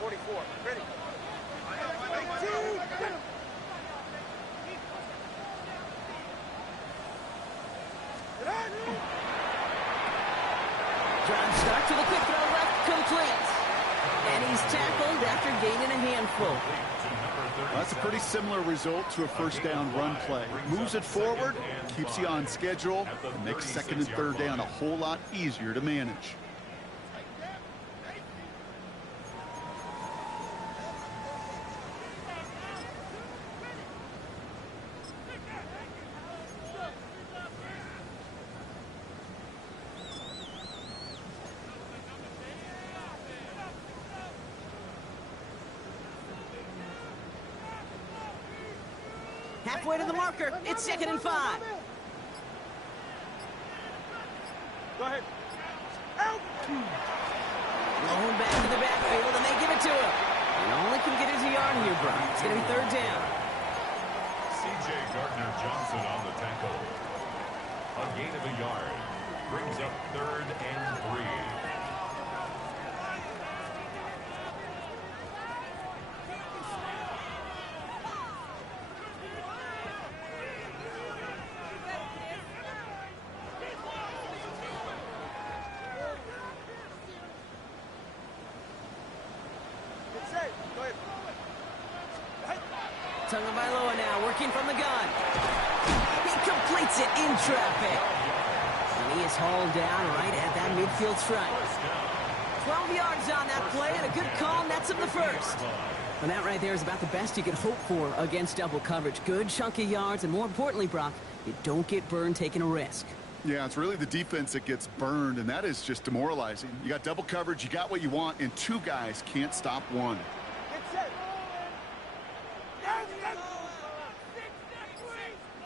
44. Ready. Drive start to the quick throw left, complete. And he's tackled after gaining a handful. That's a pretty similar result to a first down run play. Moves it forward, keeps you on schedule, and makes second and third down a whole lot easier to manage. Halfway to the marker. It's 2nd and 5. Go ahead. Out! Blown back to the backfield, and they give it to him. He only can get his yard here, Brock. It's going to be 3rd down. C.J. Gardner-Johnson on the tackle. A gain of a yard. Brings up 3rd and 3. Tagovailoa now working from the gun. He completes it in traffic. And he is hauled down right at that midfield stripe. 12 yards on that play and a good call nets him the first. And that right there is about the best you could hope for against double coverage. Good chunky yards, and more importantly, Brock, you don't get burned taking a risk. Yeah, it's really the defense that gets burned, and that is just demoralizing. You got double coverage, you got what you want, and 2 guys can't stop one.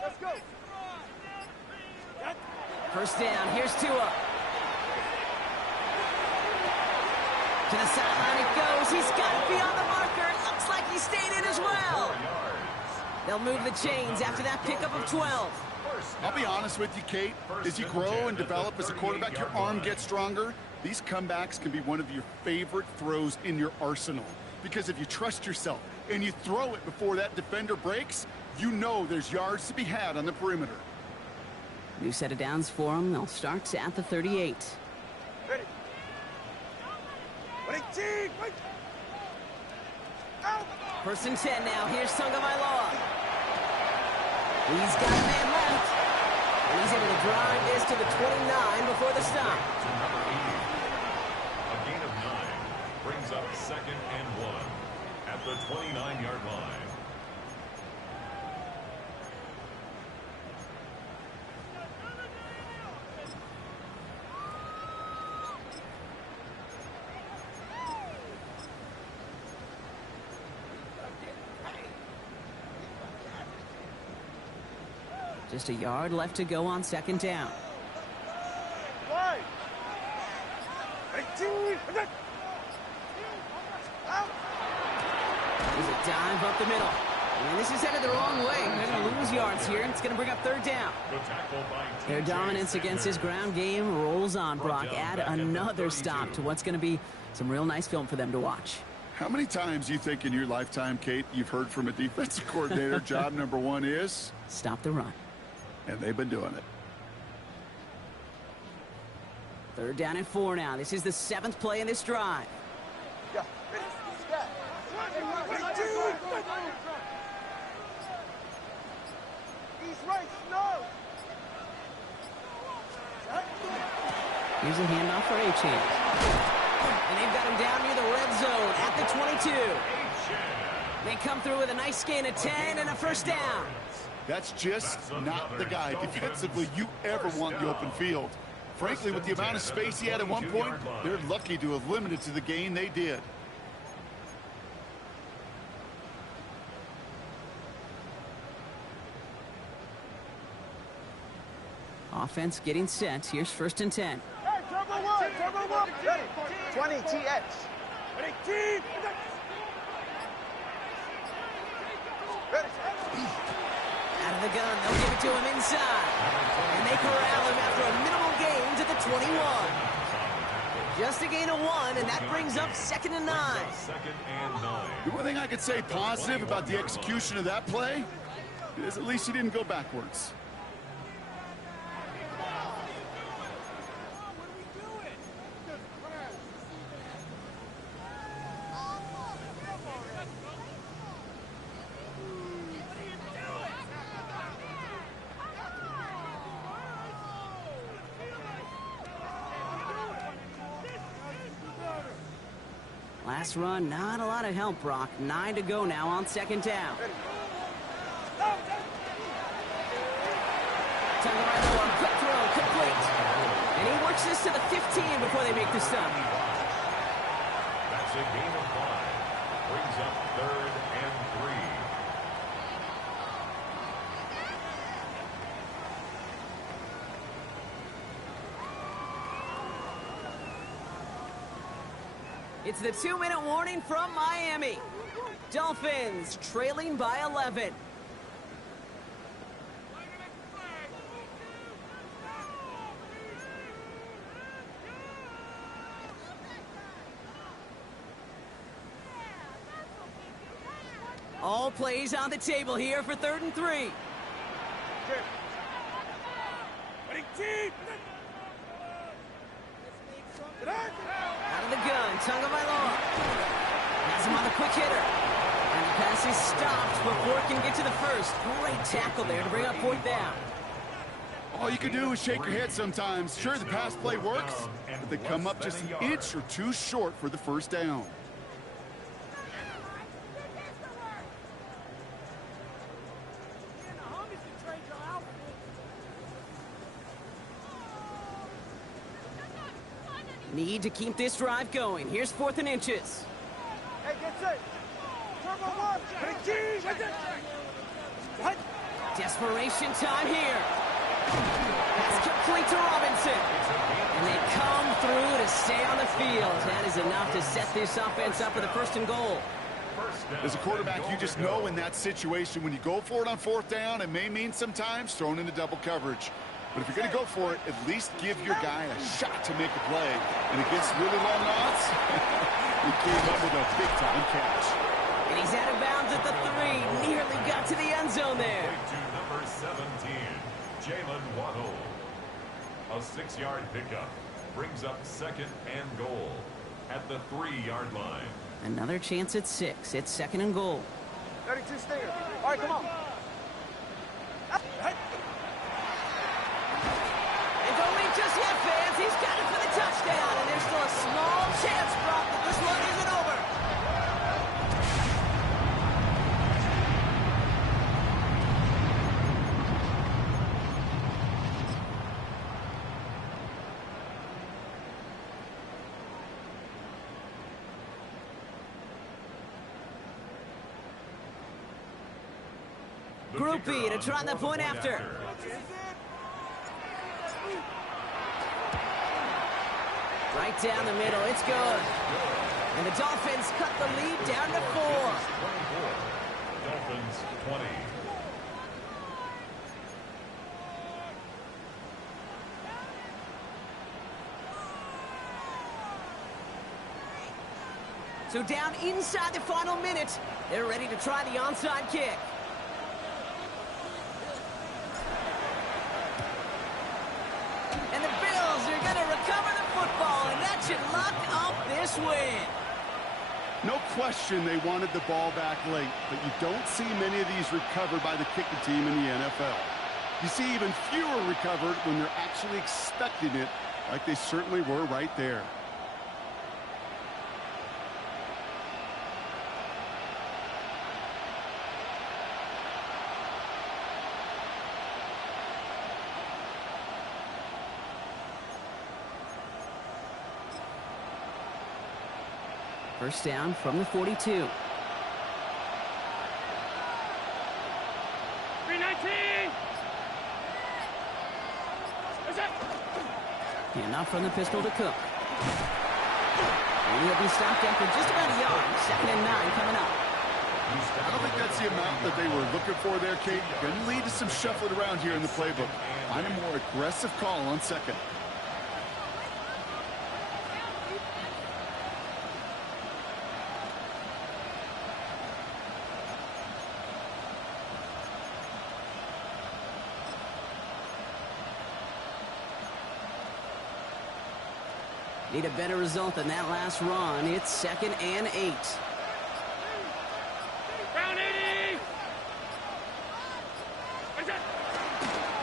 Let's go. First down, here's Tua. To the sideline it goes. He's got it beyond the marker. Looks like he stayed in as well. They'll move the chains after that pickup of 12. I'll be honest with you, Kate. As you grow and develop as a quarterback, your arm gets stronger. These comebacks can be one of your favorite throws in your arsenal. Because if you trust yourself and you throw it before that defender breaks, you know there's yards to be had on the perimeter. New set of downs for them. They'll start at the 38. Ready. Ready, team. Wait. Out. 1st and 10 now. Here's Tagovailoa. He's got a man left. And he's able to drive this to the 29 before the stop. To number 80. A gain of 9 brings up 2nd and 1 at the 29-yard line. Just a yard left to go on 2nd down. Wide. Ready, team. Out. There's a dive up the middle. And this is headed the wrong way. They're going to lose yards here, and it's going to bring up 3rd down. The tackle by Their dominance against his ground game rolls on, Brock. Add another stop to what's going to be some real nice film for them to watch. How many times do you think in your lifetime, Kate, you've heard from a defensive coordinator, job number 1 is? Stop the run. And they've been doing it. 3rd down and 4 now. This is the 7th play in this drive. Yeah. Ready. Scat. Ready, team. He's right. Snow. Here's a handoff for Achane. And they've got him down near the red zone at the 22. They come through with a nice gain of 10 and a 1st down. That's just not the guy defensively you ever want in the open field. Frankly, with the amount of space he had at one point, they're lucky to have limited to the gain they did. Offense getting set. Here's 1st and 10. Hey, turbo one. Turbo one. Ready. 20 TX. Ready, team. Ready. Out of the gun, they'll give it to him inside. And they corral him after a minimal gain to the 21. Just a gain of 1, and that brings up 2nd and 9. 2nd and 9. The one thing I could say positive about the execution of that play is at least he didn't go backwards. Last run, not a lot of help, Brock. 9 to go now on second down. Tagovailoa, quick throw, complete. And he works this to the 15 before they make the stop. That's a gain of 5. Brings up 3rd and 3. It's the 2-minute warning from Miami. Dolphins trailing by 11. All plays on the table here for 3rd and 3. Out of the gun, Tagovailoa. Has him on the quick hitter. And the pass is stopped before it can get to the first. Great tackle there to bring up 4th down. All you can do is shake your head sometimes. Sure, the pass play works, but they come up just an inch or two short for the first down. Need to keep this drive going. Here's 4th and inches. Hey, get set. Turbo 1. Desperation time here. That's complete to Robinson. And they come through to stay on the field. That is enough to set this offense up for the 1st and goal. As a quarterback, you just know in that situation when you go for it on 4th down, it may mean sometimes thrown into double coverage. But if you're going to go for it, at least give your guy a shot to make a play. And against really long odds, he came up with a big-time catch. And he's out of bounds at the 3. Nearly got to the end zone there. To number 17, Jalen Waddle. A 6-yard pickup brings up 2nd and goal at the 3-yard line. Another chance at 6. It's 2nd and goal. 32 stinger. All right, come on. Just yet, fans. He's got it for the touchdown, and there's still a small chance, Brock, that this one isn't over. Group B to try the point after. Right down the middle, it's good. And the Dolphins cut the lead down to 4. Dolphins 20. So down inside the final minute, they're ready to try the onside kick. And the Bills are going to recover the football, and that should lock up this win. No question they wanted the ball back late, but you don't see many of these recovered by the kicking team in the NFL. You see even fewer recovered when they're actually expecting it, like they certainly were right there. First down from the 42. 319. And now from the pistol to Cook. And he'll be stopped after just about a yard. 2nd and 9 coming up. I don't think that's the amount that they were looking for there, Kate. Going to lead to some shuffling around here in the playbook. Find a more aggressive call on 2nd. Need a better result than that last run. It's 2nd and 8. Round 80.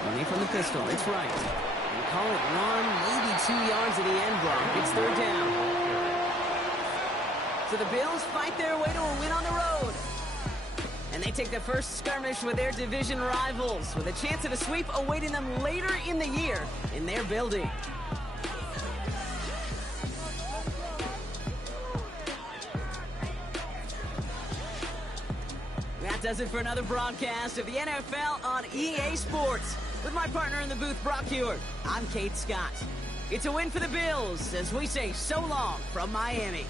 Running from the pistol. It's right. And call it 1, maybe 2 yards at the end, Brock. It's 3rd down. So the Bills fight their way to a win on the road. And they take the first skirmish with their division rivals, with a chance at a sweep awaiting them later in the year in their building. That does it for another broadcast of the NFL on EA Sports. With my partner in the booth, Brock Hewitt, I'm Kate Scott. It's a win for the Bills as we say so long from Miami.